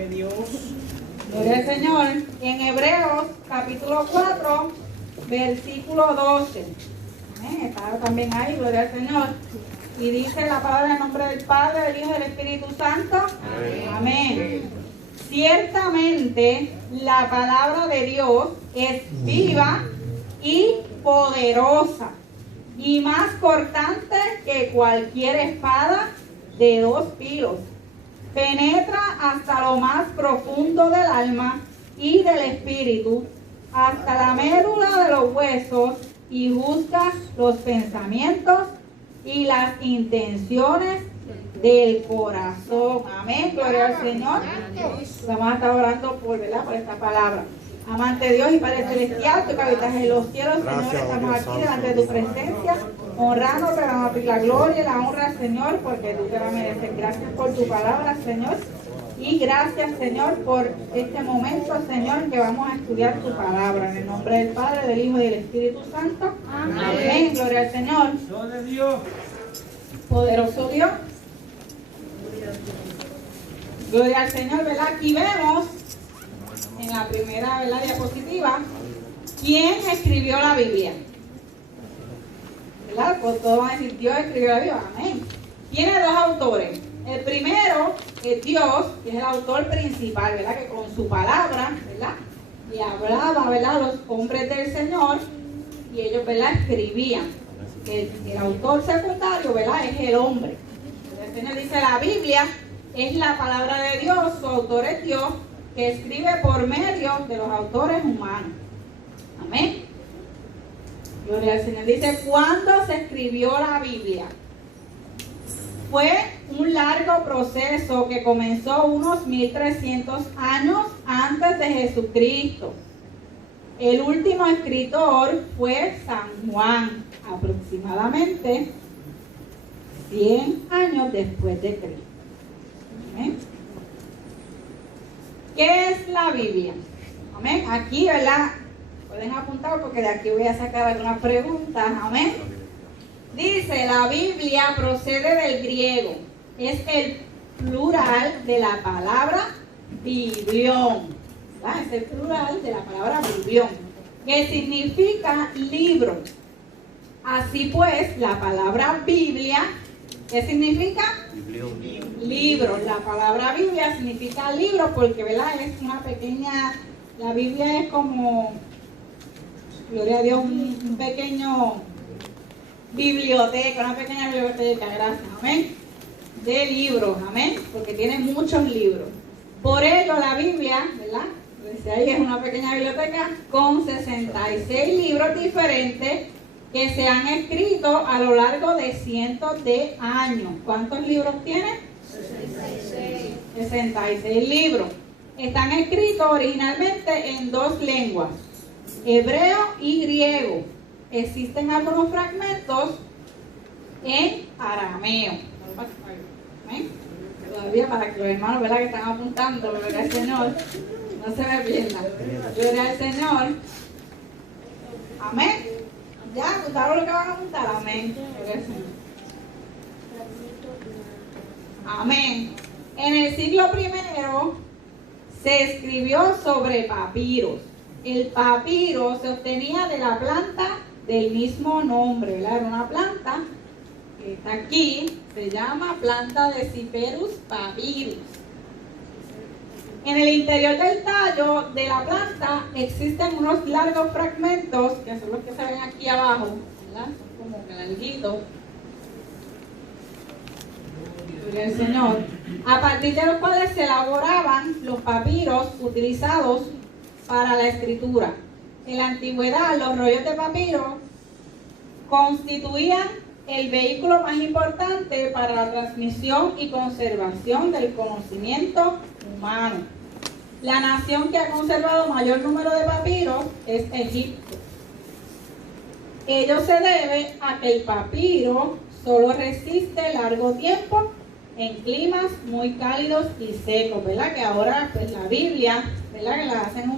de Dios. Gloria al Señor. En Hebreos capítulo 4, versículo 12. Amén. Está también ahí, gloria al Señor. Y dice la palabra en nombre del Padre, del Hijo y del Espíritu Santo. Amén. Ciertamente la palabra de Dios es viva y poderosa y más cortante que cualquier espada de dos filos. Penetra hasta lo más profundo del alma y del espíritu, hasta la médula de los huesos, y juzga los pensamientos y las intenciones del corazón. Amén, gloria al Señor. Vamos a estar orando por esta palabra. Amante Dios y Padre Celestial, tú que habitas en los cielos, Señor, estamos aquí delante de tu presencia, honrando, regalándote la gloria y la honra, Señor, porque tú te la mereces. Gracias por tu palabra, Señor. Y gracias, Señor, por este momento, Señor, que vamos a estudiar tu palabra. En el nombre del Padre, del Hijo y del Espíritu Santo. Amén. Gloria al Señor. Gloria a Dios. Poderoso Dios. Gloria al Señor, ¿verdad? Aquí vemos en la primera, ¿verdad?, diapositiva, ¿quién escribió la Biblia? ¿Verdad? Pues todos van a decir, Dios escribió la Biblia. Amén. Tiene dos autores. El primero es Dios, que es el autor principal, ¿verdad?, que con su palabra, ¿verdad?, y hablaba, ¿verdad?, a los hombres del Señor, y ellos, ¿verdad?, escribían. El autor secundario, ¿verdad?, es el hombre. El Señor dice, la Biblia es la palabra de Dios, su autor es Dios, que escribe por medio de los autores humanos. Amén. Gloria al Señor. Dice, ¿cuándo se escribió la Biblia? Fue un largo proceso que comenzó unos 1300 años antes de Jesucristo. El último escritor fue San Juan, aproximadamente 100 años después de Cristo. Amén. ¿Qué es la Biblia? Amén. Aquí, ¿verdad? Pueden apuntar porque de aquí voy a sacar algunas preguntas. Amén. Dice, la Biblia procede del griego. Es el plural de la palabra biblión. ¿Verdad? Es el plural de la palabra biblión, que significa libro. Así pues, la palabra Biblia, ¿qué significa? Libro. La palabra Biblia significa libro porque, ¿verdad?, es una pequeña, la Biblia es como, gloria a Dios, un pequeño biblioteca, una pequeña biblioteca, gracias, amén, de libros, amén, porque tiene muchos libros. Por ello la Biblia, ¿verdad?, dice ahí, es una pequeña biblioteca con 66 libros diferentes que se han escrito a lo largo de cientos de años. ¿Cuántos libros tiene? 66 libros. Están escritos originalmente en dos lenguas, hebreo y griego. Existen algunos fragmentos en arameo. ¿Amén? Todavía para que los hermanos, ¿verdad?, que están apuntando, gloria al Señor, no se me pierdan. Gloria al Señor. Amén. ¿Ya? ¿Tú sabes lo que van a apuntar? Amén. Gloria al Señor. Amén. En el siglo I se escribió sobre papiros. El papiro se obtenía de la planta del mismo nombre, ¿verdad? Era una planta que está aquí, se llama planta de Cyperus papyrus. En el interior del tallo de la planta existen unos largos fragmentos, que son los que se ven aquí abajo, ¿verdad? Son como que larguitos. Gloria al Señor. A partir de los cuales se elaboraban los papiros utilizados para la escritura. En la antigüedad, los rollos de papiro constituían el vehículo más importante para la transmisión y conservación del conocimiento humano. La nación que ha conservado mayor número de papiros es Egipto. Ello se debe a que el papiro solo resiste largo tiempo en climas muy cálidos y secos, ¿verdad? Que ahora, pues la Biblia, ¿verdad?, que la hacen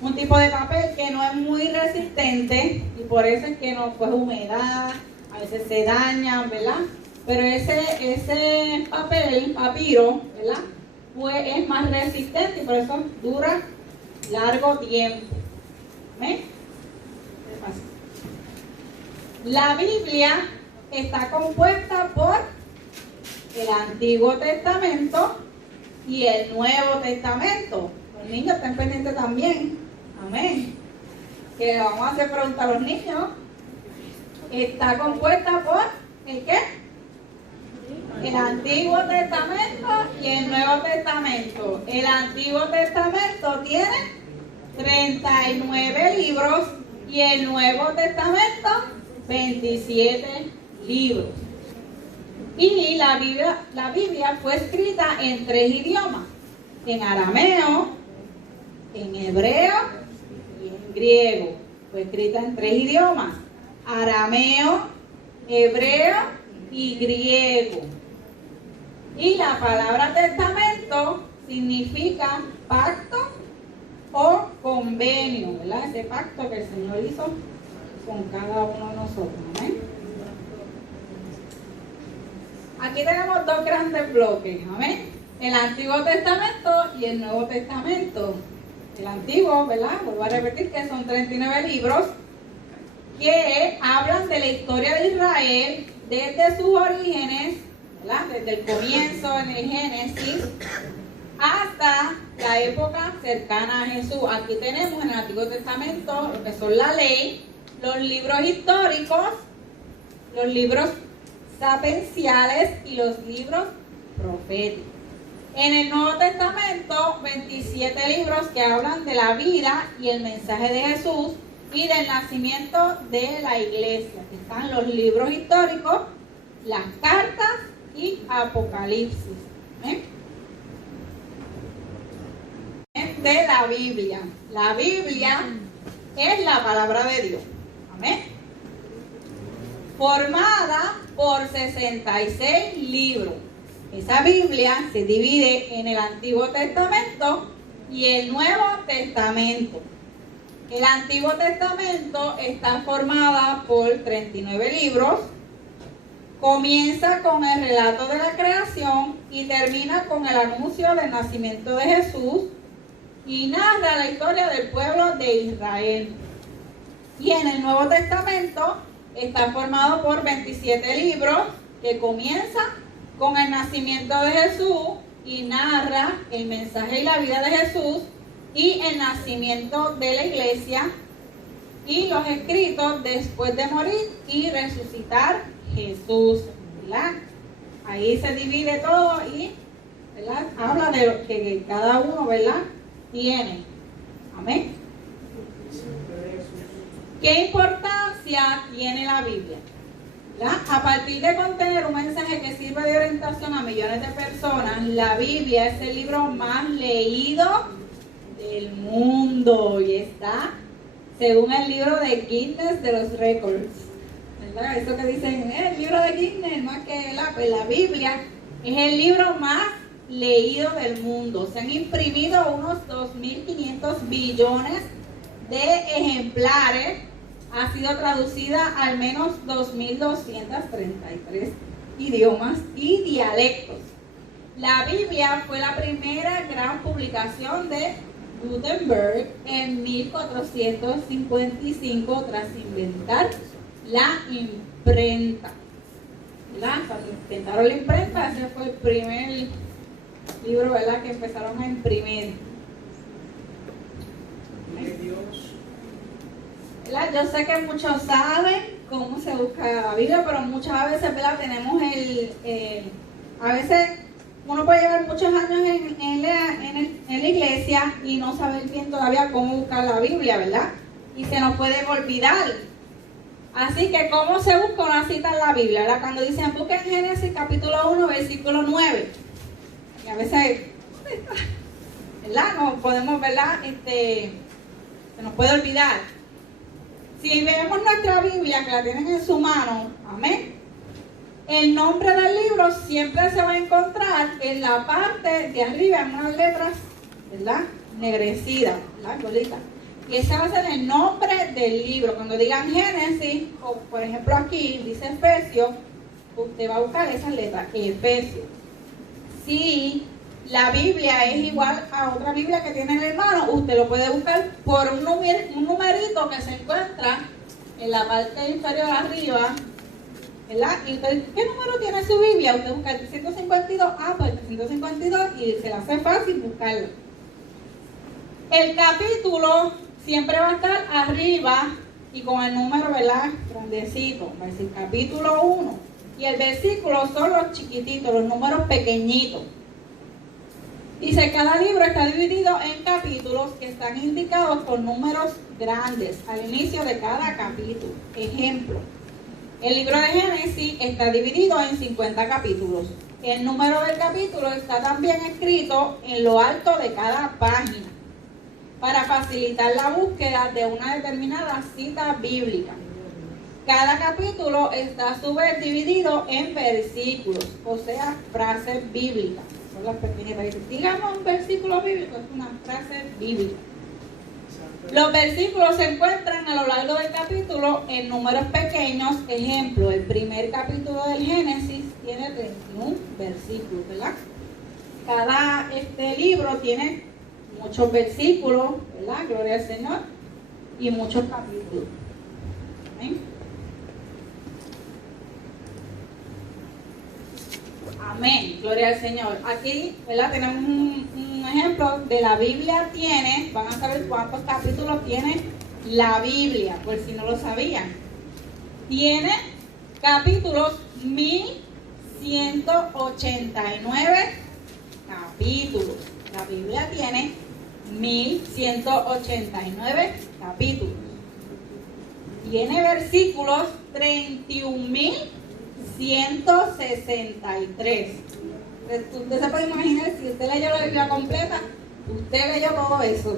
un tipo de papel que no es muy resistente y por eso es que no coge humedad, a veces se dañan, ¿verdad? Pero ese papel, papiro, ¿verdad?, es más resistente y por eso dura largo tiempo. ¿Ven? ¿Qué pasa? La Biblia está compuesta por el Antiguo Testamento y el Nuevo Testamento. Los niños están pendientes también. Amén. Que le vamos a hacer preguntas a los niños. Está compuesta por ¿el qué? El Antiguo Testamento y el Nuevo Testamento. El Antiguo Testamento tiene 39 libros y el Nuevo Testamento 27 libros. Y la Biblia fue escrita en 3 idiomas: en arameo, en hebreo y en griego. Fue escrita en 3 idiomas: arameo, hebreo y griego. Y la palabra testamento significa pacto o convenio, ¿verdad? Ese pacto que el Señor hizo con cada uno de nosotros. ¿Amén? Aquí tenemos 2 grandes bloques. ¿Amén? El Antiguo Testamento y el Nuevo Testamento. El Antiguo, ¿verdad? Vuelvo a repetir que son 39 libros que hablan de la historia de Israel desde sus orígenes, ¿verdad? Desde el comienzo en el Génesis hasta la época cercana a Jesús. Aquí tenemos en el Antiguo Testamento lo que son la ley, los libros históricos, los libros sapienciales y los libros proféticos. En el Nuevo Testamento, 27 libros que hablan de la vida y el mensaje de Jesús y del nacimiento de la iglesia. Están los libros históricos, las cartas y Apocalipsis. ¿Eh? De la Biblia. La Biblia es la palabra de Dios. Amén. Formada por 66 libros. Esa Biblia se divide en el Antiguo Testamento y el Nuevo Testamento. El Antiguo Testamento está formada por 39 libros. Comienza con el relato de la creación y termina con el anuncio del nacimiento de Jesús y narra la historia del pueblo de Israel. Y en el Nuevo Testamento está formado por 27 libros que comienza con el nacimiento de Jesús y narra el mensaje y la vida de Jesús y el nacimiento de la iglesia y los escritos después de morir y resucitar Jesús, ¿verdad? Ahí se divide todo y, ¿verdad?, habla de lo que cada uno, ¿verdad?, tiene. Amén. ¿Qué importancia tiene la Biblia? ¿Verdad? A partir de contener un mensaje que sirve de orientación a millones de personas, la Biblia es el libro más leído del mundo y está según el libro de Guinness de los récords, ¿verdad? Eso que dicen, el libro de Guinness, más que la Biblia es el libro más leído del mundo. Se han imprimido unos 2.500 billones de ejemplares. Ha sido traducida a al menos 2.233 idiomas y dialectos. La Biblia fue la primera gran publicación de Gutenberg en 1455 tras inventar la imprenta. ¿Verdad? Cuando inventaron la imprenta, ese fue el primer libro, ¿verdad?, que empezaron a imprimir. ¿Verdad? Yo sé que muchos saben cómo se busca la Biblia, pero muchas veces, ¿verdad?, tenemos a veces uno puede llevar muchos años en la iglesia y no saber bien todavía cómo buscar la Biblia, ¿verdad? Y se nos puede olvidar. Así que, ¿cómo se busca una cita en la Biblia? ¿Verdad? Cuando dicen, busquen Génesis capítulo 1, versículo 9. Y a veces, ¿verdad?, no podemos, ¿verdad?, se nos puede olvidar. Si vemos nuestra Biblia, que la tienen en su mano, amén, el nombre del libro siempre se va a encontrar en la parte de arriba, en unas letras, ¿verdad?, negrecidas, ¿verdad?, bolitas. Y ese va a ser el nombre del libro. Cuando digan Génesis, o por ejemplo aquí dice Efesios, usted va a buscar esas letras, Efesios. Si la Biblia es igual a otra Biblia que tiene el hermano. Usted lo puede buscar por un numerito que se encuentra en la parte inferior arriba, ¿verdad? Y usted, ¿qué número tiene su Biblia? Usted busca el 352, pues el 352 y se le hace fácil buscarlo. El capítulo siempre va a estar arriba y con el número, ¿verdad?, grandecito. Va a decir capítulo 1. Y el versículo son los chiquititos, los números pequeñitos. Dice, cada libro está dividido en capítulos que están indicados por números grandes al inicio de cada capítulo. Ejemplo, el libro de Génesis está dividido en 50 capítulos. El número del capítulo está también escrito en lo alto de cada página para facilitar la búsqueda de una determinada cita bíblica. Cada capítulo está a su vez dividido en versículos, o sea, frases bíblicas. Son las pequeñas. Digamos un versículo bíblico, es una frase bíblica. Los versículos se encuentran a lo largo del capítulo en números pequeños. Ejemplo, el primer capítulo del Génesis tiene 31 versículos, ¿verdad? Cada libro tiene muchos versículos, ¿verdad? Gloria al Señor. Y muchos capítulos. ¿Amén? Amén, gloria al Señor. Aquí, ¿verdad?, tenemos un ejemplo de la Biblia. Van a saber cuántos capítulos tiene la Biblia, por si no lo sabían. Tiene capítulos 1189 capítulos. La Biblia tiene 1189 capítulos. Tiene versículos 31.163. Usted se puede imaginar, si usted leyó la Biblia completa, usted leyó todo eso.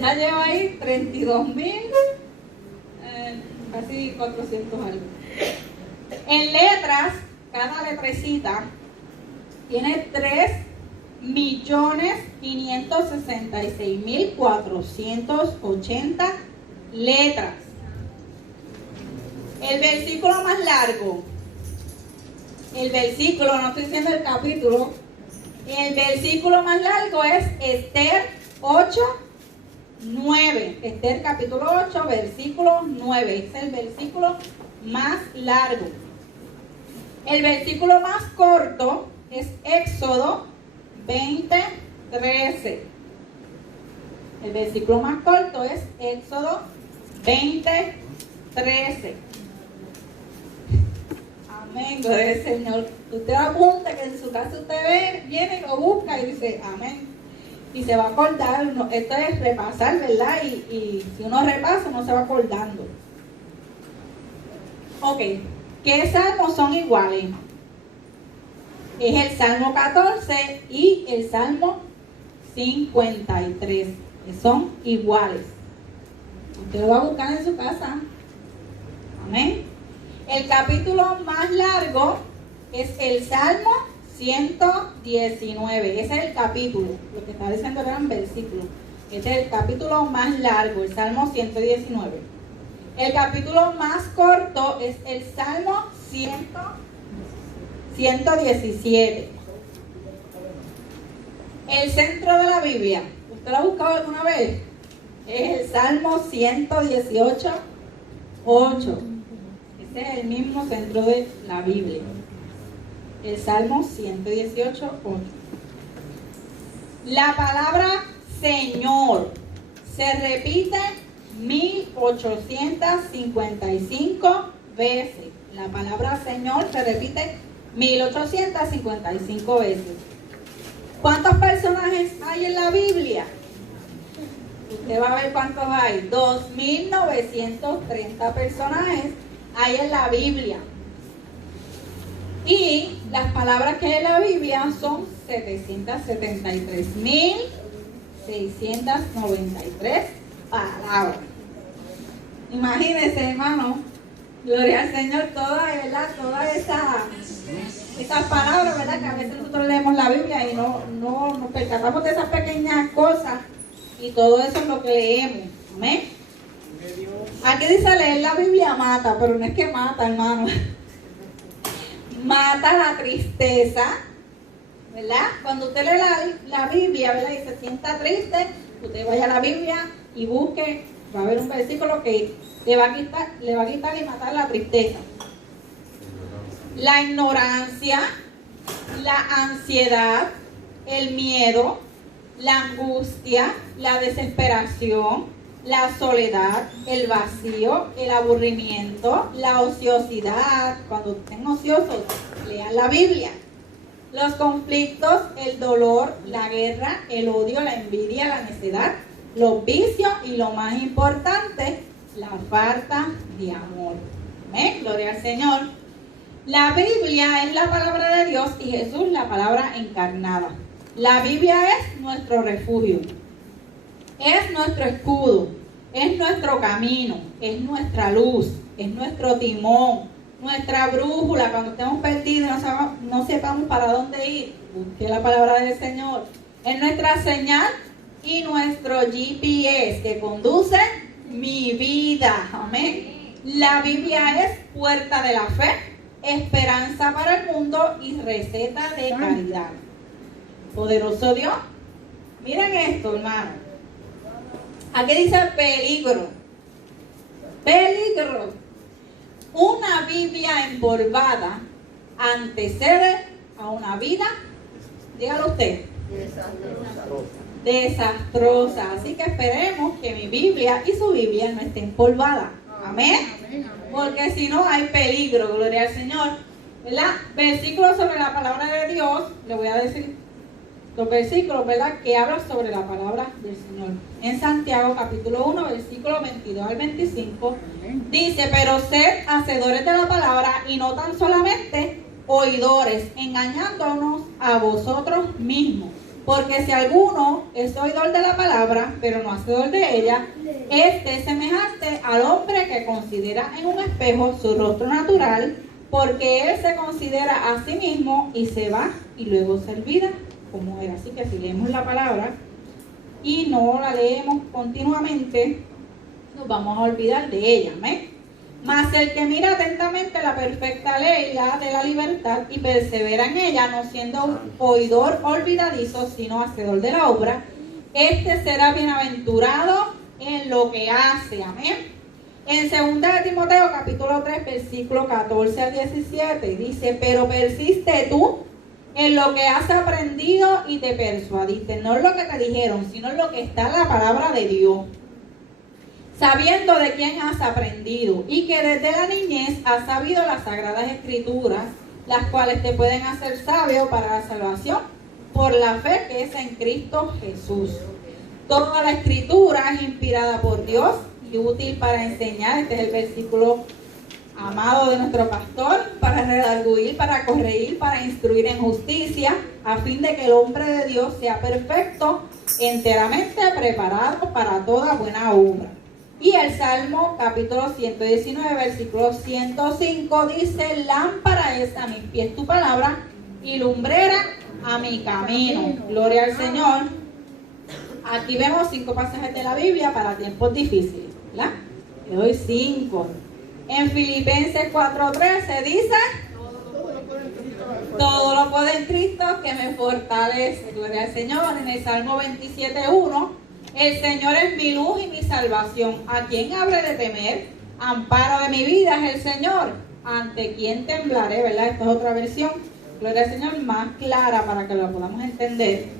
Ya lleva ahí 32.000, casi 400 algo. En letras, cada letrecita tiene 3.566.480 letras. El versículo más largo, no estoy diciendo el capítulo, el versículo más largo es Esther 8:9. Esther capítulo 8, versículo 9. Es el versículo más largo. El versículo más corto es Éxodo 20:13. El versículo más corto es Éxodo 20:13. Amén, gloria al Señor. Usted apunta que en su casa usted viene y lo busca y dice amén. Y se va a acordar. Esto es repasar, ¿verdad? Y si uno repasa, uno se va acordando. Ok, ¿qué salmos son iguales? Es el Salmo 14 y el Salmo 53, que son iguales. Usted lo va a buscar en su casa. Amén. El capítulo más largo es el Salmo 119. Ese es el capítulo. Lo que está diciendo eran versículos. Ese es el capítulo más largo, el Salmo 119. El capítulo más corto es el Salmo 117. El centro de la Biblia, ¿usted lo ha buscado alguna vez? Es el Salmo 118:8. Ese es el mismo centro de la Biblia. El Salmo 118:8. La palabra Señor se repite 1855 veces. La palabra Señor se repite 1855 veces. ¿Cuántos personajes hay en la Biblia? Usted va a ver cuántos hay. 2.930 personajes hay en la Biblia. Y las palabras que hay en la Biblia son 773.693 palabras. Imagínense, hermano, gloria al Señor, todas esas palabras, ¿verdad? Que a veces nosotros leemos la Biblia y no nos percatamos de esas pequeñas cosas, y todo eso es lo que leemos. Amén. Aquí dice leer la Biblia mata, pero no es que mata, hermano. Mata la tristeza, ¿verdad? Cuando usted lee la Biblia, ¿verdad? Y se sienta triste, usted vaya a la Biblia y busque, va a haber un versículo que le va a quitar y matar la tristeza. La ignorancia, la ansiedad, el miedo, la angustia, la desesperación, la soledad, el vacío, el aburrimiento, la ociosidad. Cuando estén ociosos, lean la Biblia. Los conflictos, el dolor, la guerra, el odio, la envidia, la necedad, los vicios y lo más importante, la falta de amor. ¿Amén? Gloria al Señor. La Biblia es la palabra de Dios y Jesús la palabra encarnada. La Biblia es nuestro refugio, es nuestro escudo, es nuestro camino, es nuestra luz, es nuestro timón, nuestra brújula. Cuando estemos perdidos y no sepamos para dónde ir, busque la palabra del Señor. Es nuestra señal y nuestro GPS que conduce mi vida. Amén. La Biblia es puerta de la fe, esperanza para el mundo y receta de caridad. Poderoso Dios. Miren esto, hermano. Aquí dice peligro. Peligro. Una Biblia empolvada antecede a una vida, dígalo usted, desastrosa. Así que esperemos que mi Biblia y su Biblia no estén empolvada. Amén. Porque si no hay peligro, gloria al Señor. ¿Verdad? Versículos sobre la palabra de Dios, le voy a decir los versículos, ¿verdad?, que hablan sobre la palabra del Señor. En Santiago capítulo 1, versículos 22 al 25, dice: pero sed hacedores de la palabra y no tan solamente oidores, engañándonos a vosotros mismos. Porque si alguno es oidor de la palabra, pero no hacedor de ella, este es semejante al hombre que considera en un espejo su rostro natural, porque él se considera a sí mismo y se va y luego se olvida como era. Así que si leemos la palabra y no la leemos continuamente, nos vamos a olvidar de ella. ¿Amén? Mas el que mira atentamente la perfecta ley, la de la libertad, y persevera en ella, no siendo un oidor olvidadizo, sino hacedor de la obra, este será bienaventurado en lo que hace. Amén. En 2 de Timoteo capítulo 3, versículo 14 al 17, dice: pero persiste tú en lo que has aprendido y te persuadiste, no en lo que te dijeron, sino en lo que está en la palabra de Dios, sabiendo de quién has aprendido y que desde la niñez has sabido las sagradas escrituras, las cuales te pueden hacer sabio para la salvación por la fe que es en Cristo Jesús. Toda la escritura es inspirada por Dios y útil para enseñar. Este es el versículo amado de nuestro pastor: para redarguir, para corregir, para instruir en justicia, a fin de que el hombre de Dios sea perfecto, enteramente preparado para toda buena obra. Y el Salmo capítulo 119, versículo 105 dice: lámpara es a mis pies tu palabra y lumbrera a mi camino. Gloria al Señor. Aquí vemos 5 pasajes de la Biblia para tiempos difíciles, ¿verdad? Le doy 5. En Filipenses 4:13 dice: todo lo puedo en Cristo que me fortalece. Gloria al Señor. En el Salmo 27:1: el Señor es mi luz y mi salvación. ¿A quién habré de temer? Amparo de mi vida es el Señor. ¿Ante quién temblaré? ¿Verdad? Esta es otra versión, gloria al Señor, más clara para que lo podamos entender.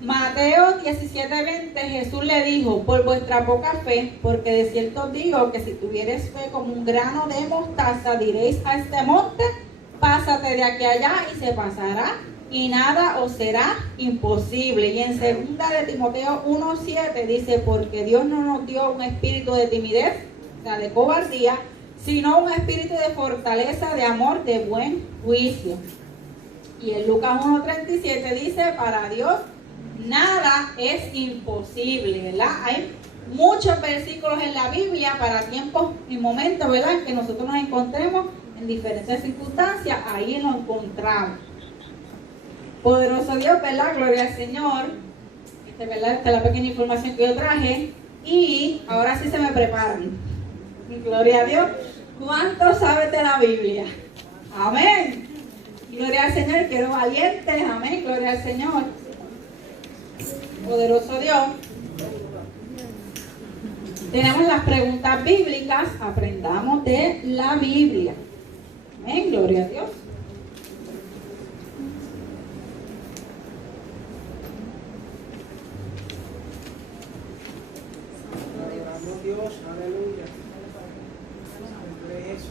Mateo 17:20, Jesús le dijo: por vuestra poca fe, porque de cierto os digo que si tuvieres fe como un grano de mostaza, diréis a este monte: pásate de aquí allá, y se pasará, y nada os será imposible. Y en 2 de Timoteo 1:7 dice: porque Dios no nos dio un espíritu de timidez, o sea, de cobardía, sino un espíritu de fortaleza, de amor, de buen juicio. Y en Lucas 1:37 dice: para Dios nada es imposible, ¿verdad? Hay muchos versículos en la Biblia para tiempos y momentos, ¿verdad?, en que nosotros nos encontremos en diferentes circunstancias. Ahí lo encontramos. Poderoso Dios, ¿verdad? Gloria al Señor. ¿Verdad? Esta es la pequeña información que yo traje. Y ahora sí se me preparan. Gloria a Dios. ¿Cuánto sabes de la Biblia? Amén. Gloria al Señor, quiero valientes, amén, gloria al Señor. Poderoso Dios. Tenemos las preguntas bíblicas, aprendamos de la Biblia. Amén, gloria a Dios. Adoramos Dios, aleluya. Nombre de Jesús.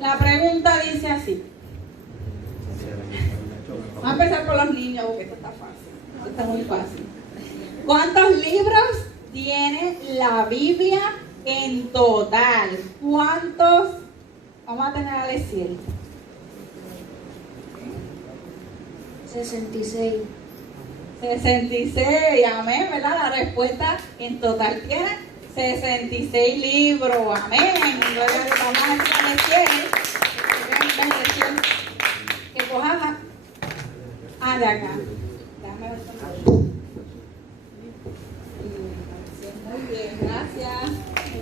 La pregunta dice así. Vamos a empezar por los niños porque esto está fácil. Esto está muy fácil. ¿Cuántos libros tiene la Biblia en total? ¿Cuántos vamos a tener a decir? 66. 66, amén, ¿verdad? La respuesta en total tiene 66 libros, amén. Gloria a Dios, vamos a decir que coja de acá. Déjame ver cómo. Muy bien, gracias.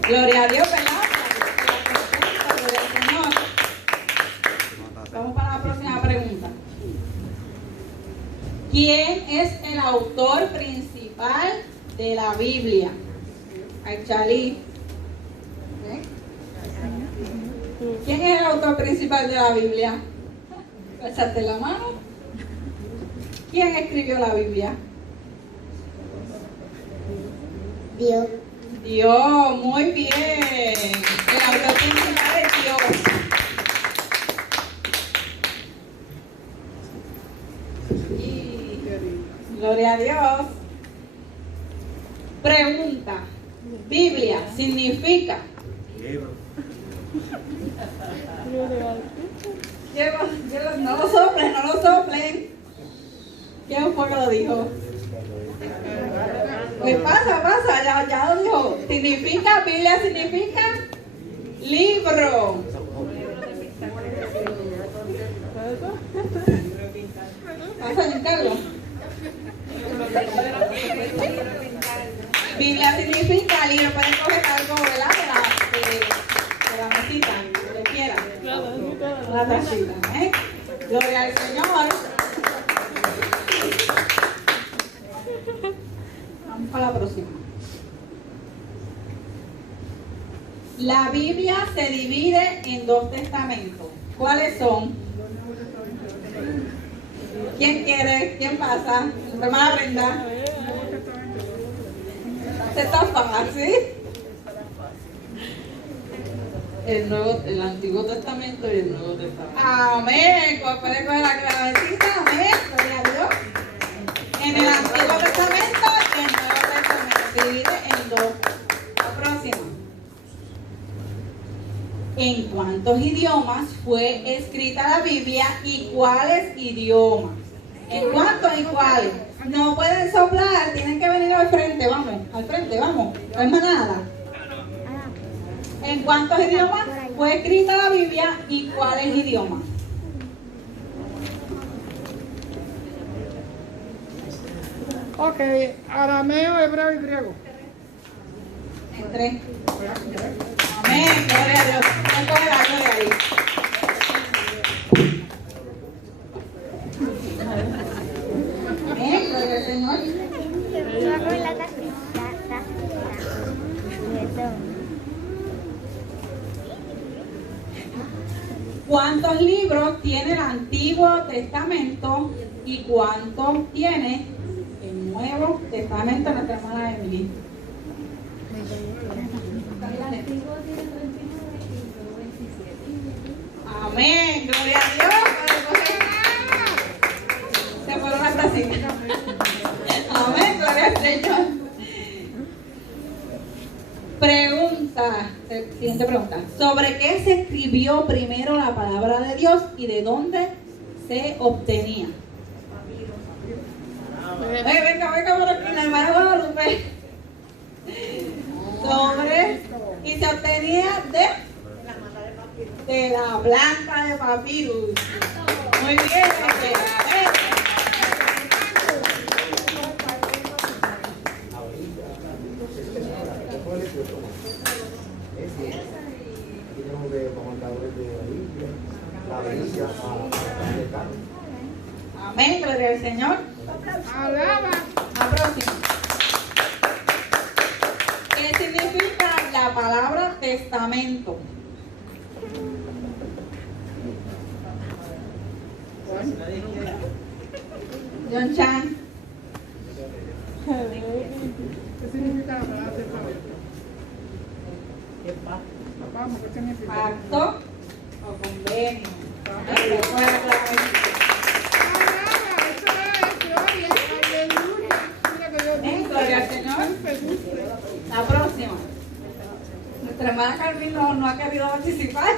Gloria a Dios, ¿verdad? Gloria al Señor. Vamos para la próxima pregunta. ¿Quién es el autor principal de la Biblia? Ay, Chalí. ¿Eh? ¿Quién es el autor principal de la Biblia? Alzaste la mano. ¿Quién escribió la Biblia? Dios. Dios, muy bien. El autor principal es Dios. Gloria a Dios. Pregunta. Biblia significa. No lo soplen, no lo soplen. ¿Quién fue que lo dijo? Pues pasa, ya lo dijo. Significa, Biblia significa libro. Pasa, Giancarlo. Biblia significa libro. Pueden coger algo, ¿verdad? De la mesita, lo que quieran. La tacita, ¿eh? Gloria al Señor. Vamos para la próxima. La Biblia se divide en 2 testamentos. ¿Cuáles son? ¿Quién quiere? ¿Quién pasa? Hermana Brenda. ¿Se está fácil? El Antiguo Testamento y el Nuevo Testamento. Amén. Puede coger la clavecita. Amén. Gloria a Dios. En el Antiguo Testamento y el Nuevo Testamento. Se divide en 2. La próxima. ¿En cuántos idiomas fue escrita la Biblia y cuáles idiomas? ¿En cuántos y cuáles? No pueden soplar, tienen que venir al frente, vamos, no hay manada. ¿En cuántos idiomas fue escrita la Biblia y cuáles idiomas? Ok, arameo, hebreo y griego. En 3. Amén, gloria a Dios. No coge la gloria ahí. Amén, gloria al Señor. ¿Cuántos libros tiene el Antiguo Testamento y cuántos tiene el Nuevo Testamento? Nuestra hermana Emily. Amén, gloria a Dios. Se fueron a Brasil. Amén, gloria al Señor. Pregunta, siguiente pregunta. ¿Sobre qué se escribió primero la palabra de Dios y de dónde se obtenía? Venga por aquí, la hermana Guadalupe. Sobre, y se obtenía de la planta de papirus. Muy bien, aquí tenemos de los marcadores de la Biblia, la Biblia a la. Amén, gloria al Señor. Alaba. La próxima. ¿Qué significa la palabra testamento? John Chan. ¿Qué significa la palabra testamento? Papá, ¿qué significa? Pacto o convenio. Después de la Alaba, eso es gloria, aleluya. Mira que Dios Amén, gloria al Señor. La próxima. Nuestra hermana Carmen no ha querido participar.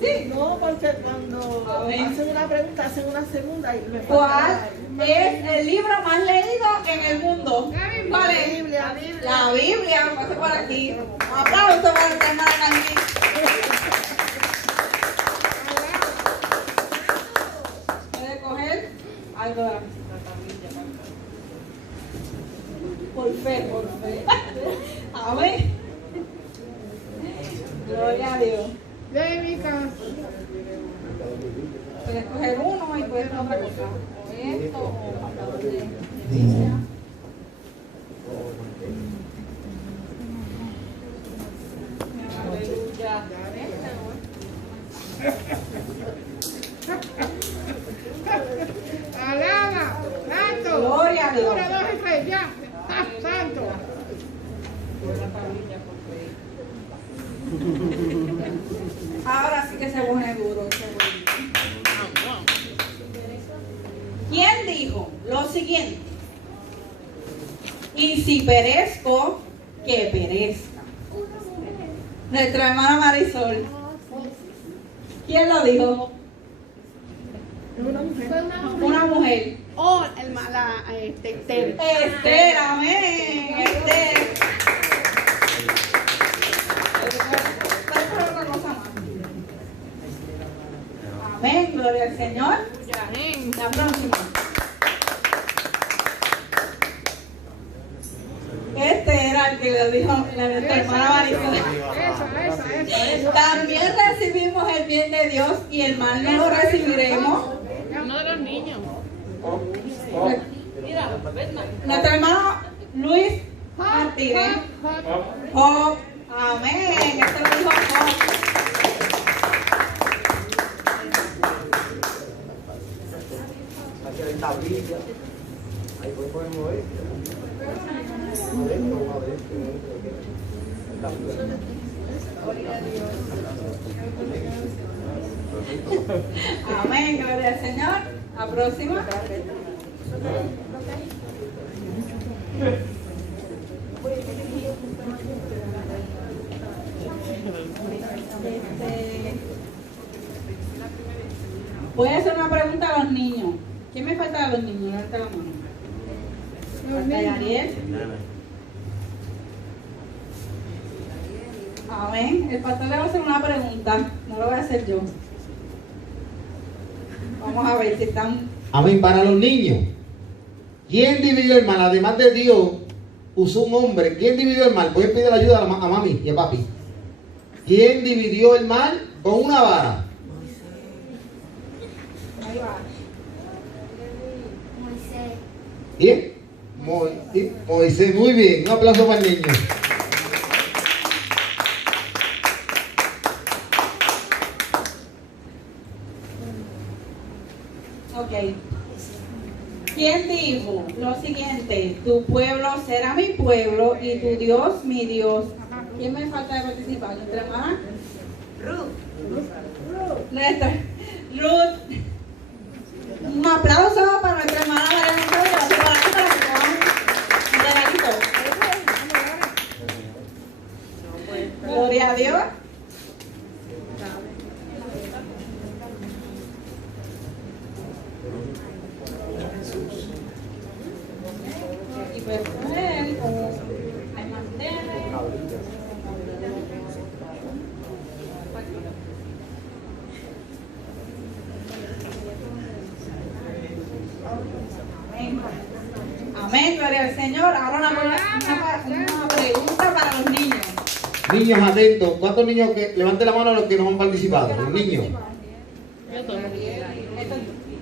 Sí. No, porque cuando Amén. hacen una pregunta, hacen una segunda y me ¿Cuál es el libro más leído en el mundo? ¿Cuál es? Biblia. La Biblia, pase por aquí. Un aplauso para nuestra hermana Carmen. ¿Puede coger algo de la por fe, por fe. Amén. Gloria a Dios. Lévica. Puedes coger uno y puedes coger otra cosa. O esto, o marcador de justicia. Aleluya. Alaba. Santo. Gloria a Dios. 1, 2 y 3, ya. Ah, santo. Ahora sí que se pone duro. ¿Quién dijo lo siguiente? Y si perezco, que perezca. Nuestra hermana Marisol. ¿Quién lo dijo? Una mujer. El mala, Esther. Esther, amén. Esther. Otra cosa más. Amén, gloria al Señor. La próxima. Este era el que le dijo la nuestra hermana Marisol. Esa. También recibimos el bien de Dios y el mal no lo recibiremos. Uno de los niños. Nuestro hermano Luis Martínez. Job. Amén. Esto lo dijo Job. Aquí hay tablilla. Ahí podemos mover. Amén, gloria al Señor. La próxima. Voy a hacer una pregunta a los niños. ¿Quién me falta de los niños? Levanta la mano. Falta Ariel. Amén. El pastor le va a hacer una pregunta. No lo voy a hacer yo. Vamos a ver si están. Amén. Para los niños, ¿quién dividió el mal? Además de Dios, usó un hombre. ¿Quién dividió el mal? Voy a pedir la ayuda a mami y a papi. ¿Quién dividió el mal con una vara? Ahí va. Moisés. ¿Bien? Moisés, muy bien. Un aplauso para el niño. Ok. ¿Quién dijo lo siguiente? Tu pueblo será mi pueblo y tu Dios mi Dios. ¿Quién me falta de participar? ¿Nuestra hermana? Nuestra Ruth. Un aplauso para nuestra hermana María González. Gracias por aquí para que podamos un Gloria a Dios. Y pues él, como hay más Amén. Amén, gloria al Señor. Ahora una pregunta para los niños. Niños atentos. ¿Cuántos niños que levanten la mano a los que no han participado? Los niños.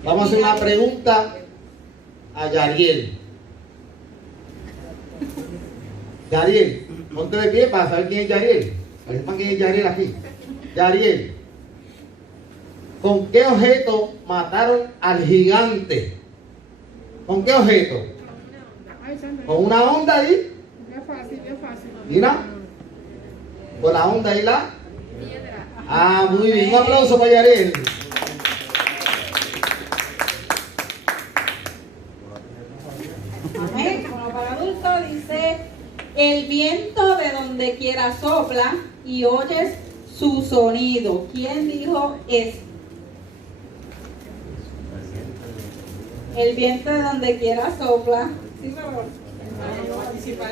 Vamos a hacer una pregunta a Yariel. Yariel, ponte de pie para saber quién es Yariel. Para que sepan quién es Yariel aquí. Yariel, ¿con qué objeto mataron al gigante? ¿Con qué objeto? Ay, Sandra, ¿Con una onda ahí? es fácil, es fácil. Mira. Con la onda ahí la. Piedra. Ah, muy bien. Un aplauso para Yariel. Amén. Bueno, para adultos dice, el viento de donde quiera sopla y oyes su sonido. ¿Quién dijo eso? El viento de donde quiera sopla. Sí, por favor. No participar.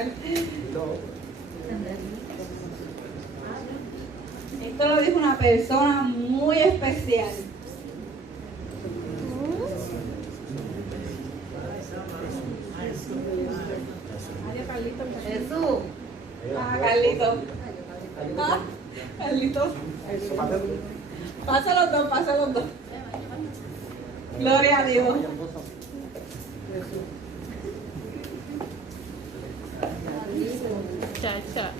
Esto lo dijo una persona muy especial. Jesús. Ah, Carlito. Ah, Carlito. Pasa los dos, pasa los dos. Gloria a Dios. Chacha.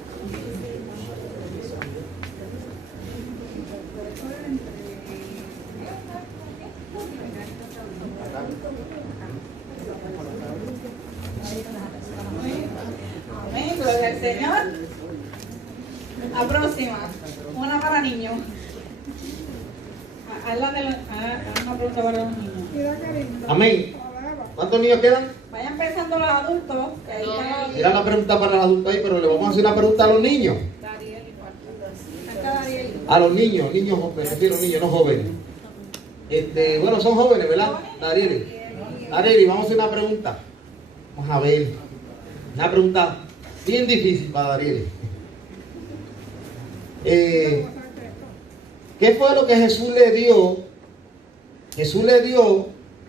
Amén, gloria al Señor. La próxima, una para niños. Una pregunta para los niños. Mira, cariño. Amén. Alaba. ¿Cuántos niños quedan? Vayan pensando los adultos. Que ahí están los- Era la pregunta para los adultos ahí, pero le vamos a hacer una pregunta a los niños. Acá Dariel. A los niños, me refiero a niños, no jóvenes. Bueno, son jóvenes, ¿verdad? Dariel, vamos a hacer una pregunta. Vamos a ver. Una pregunta bien difícil para Dariel. ¿Qué fue lo que Jesús le dio? Jesús le dio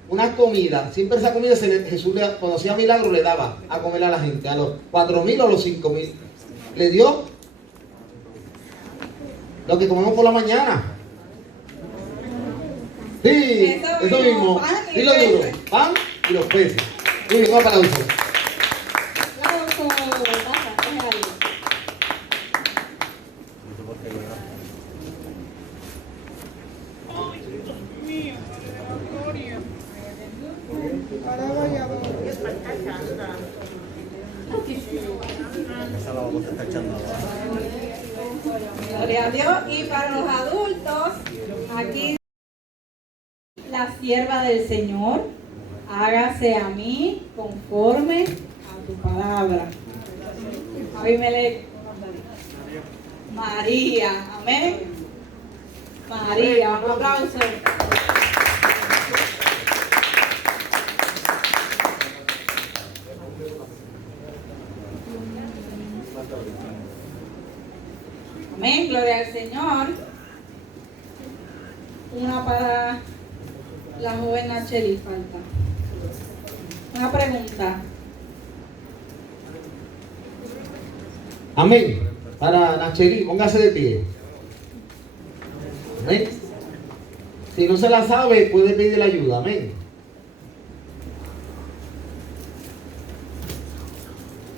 una comida. Siempre esa comida Jesús cuando hacía milagros le daba a comer a la gente. A los 4,000 o a los 5,000. Le dio lo que comemos por la mañana. Sí, eso mismo. pan y Dilo duro. peces. Pan y los peces. Muy bien, vamos para la aplauso. Aplauso. Pasa, es ahí. Alaba y adora. Esa la vamos a estar echando abajo. Gloria a Dios. Y para los adultos, aquí la sierva del Señor, hágase a mí conforme a tu palabra. Abimelech. María, amén. María, un aplauso. Amén, gloria al Señor. Una para la joven Nacheli, falta. Una pregunta. Amén. Para Nacheli, póngase de pie. Amén. Si no se la sabe, puede pedir la ayuda. Amén.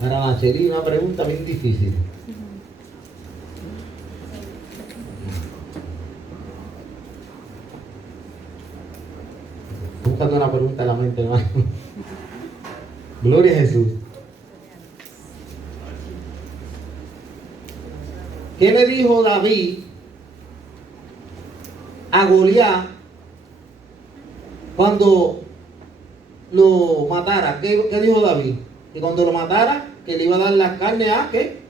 Para Nacheli, una pregunta bien difícil. Buscando una pregunta en la mente, hermano. Gloria a Jesús. ¿Qué le dijo David a Goliat cuando lo matara? ¿Qué dijo David? Que cuando lo matara, que le iba a dar la carne a ¿qué?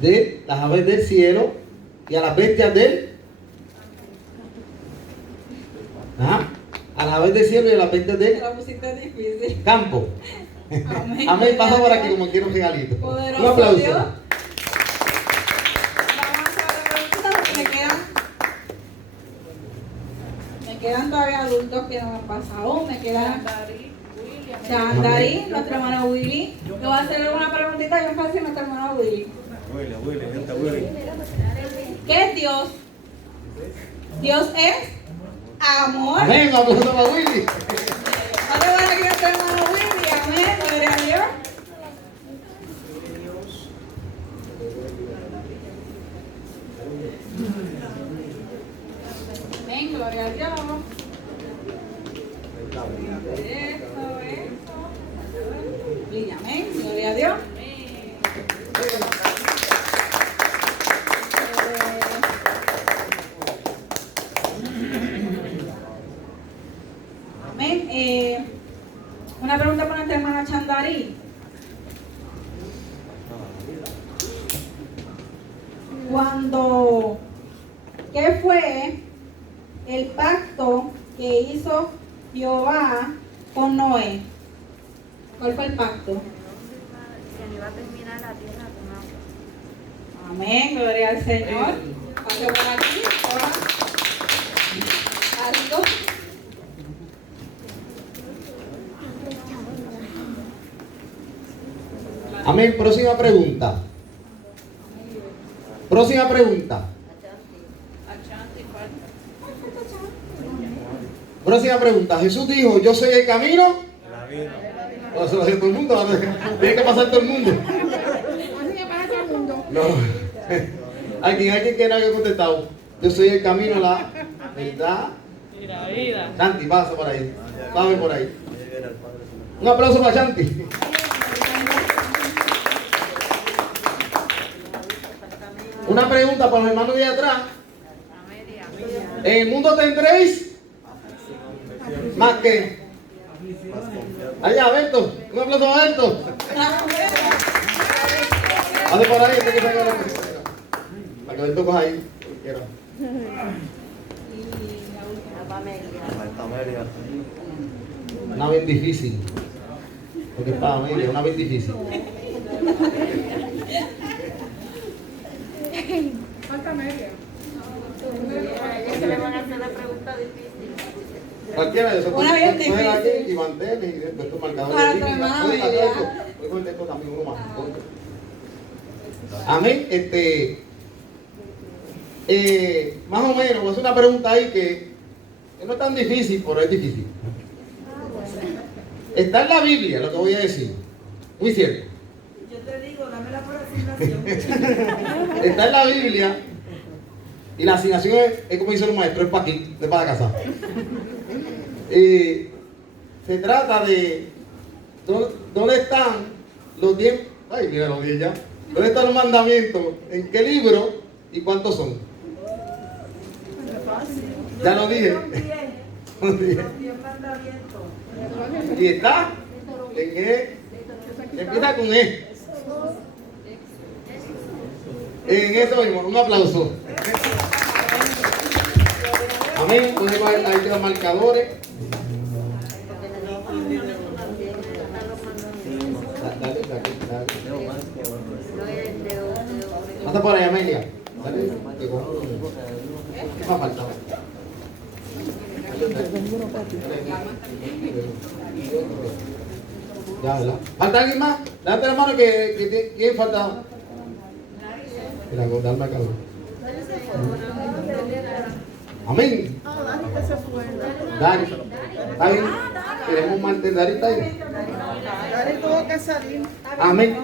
De las aves del cielo y a las bestias del a las aves del cielo y a las bestias Te del la pusiste difícil. campo. Amén. Amén, pasa por aquí como quiero un regalito. Un Poderoso aplauso. Dios. Vamos a ver la pregunta porque me quedan todavía adultos que no han pasado. Me queda Chandarí, nuestro hermano Willy. Le voy a hacer una preguntita bien fácil a nuestro hermano Willy. ¿Qué es Dios? Dios es amor. Amén, un aplauso para Willy. Vamos a ver aquí a nuestro hermano Willy. Amén, gloria a Dios. Amén, gloria a Dios. Eso. Y amén, gloria a Dios. Amén. Una pregunta para nuestra hermana Chandarí. ¿Qué fue el pacto que hizo Jehová con Noé? ¿Cuál fue el pacto? Que no iba a terminar la tierra con agua. Amén, gloria al Señor. Pase por aquí, ahora. Algo. Amén, próxima pregunta. Próxima pregunta. Próxima pregunta. Jesús dijo, yo soy el camino. No, se lo dice todo el mundo. Tiene que pasar todo el mundo. Así que para todo el mundo. No. Alguien que no haya contestado. Yo soy el camino, la verdad. Y la vida. Chanti, pasa por ahí. Pase por ahí. Un aplauso para Chanti. Una pregunta para los hermanos de atrás. En el mundo tendréis más que. Allá, Berto. Un aplauso para Berto. Pase por ahí, que salga la música. Para que Berto coja ahí. Quiero. Una bien difícil. Porque es para Amelia, una bien difícil. Falta media. Es que le van a hacer la pregunta difícil. Cualquiera de esos. Una bien Coge difícil. aquí y mantén y después tu marcador. Para de tu línea. hermana Puedes sacar Amelia. esto. Puedes coger esto también, uno más. Amén. Más o menos, voy a hacer una pregunta ahí que no es tan difícil, pero es difícil. Está en la Biblia lo que voy a decir. Muy cierto. Yo te digo, dámela por asignación. Está en la Biblia y la asignación es como dice el maestro, es para aquí, es para la casa. Se trata de dónde están los 10. Ay, mira los 10 ya. ¿Dónde están los mandamientos? ¿En qué libro? ¿Y cuántos son? Ya lo dije. Los 10 mandamientos. Y está en E. Empieza con E. En eso mismo, un aplauso. Amén. Podemos ver ahí los marcadores. Dale. Pasa por ahí, Amelia. Dale, que cojo. ¿Qué me ha faltado? Ya, ¿verdad? ¿Falta alguien más? Levante la mano ¿quién falta? Mira, con dar marcador. Amén. Ah, Dani que se fue. Dani. ¿Está bien? Queremos mantener. Dani está ahí. Dani tuvo que salir. Amén.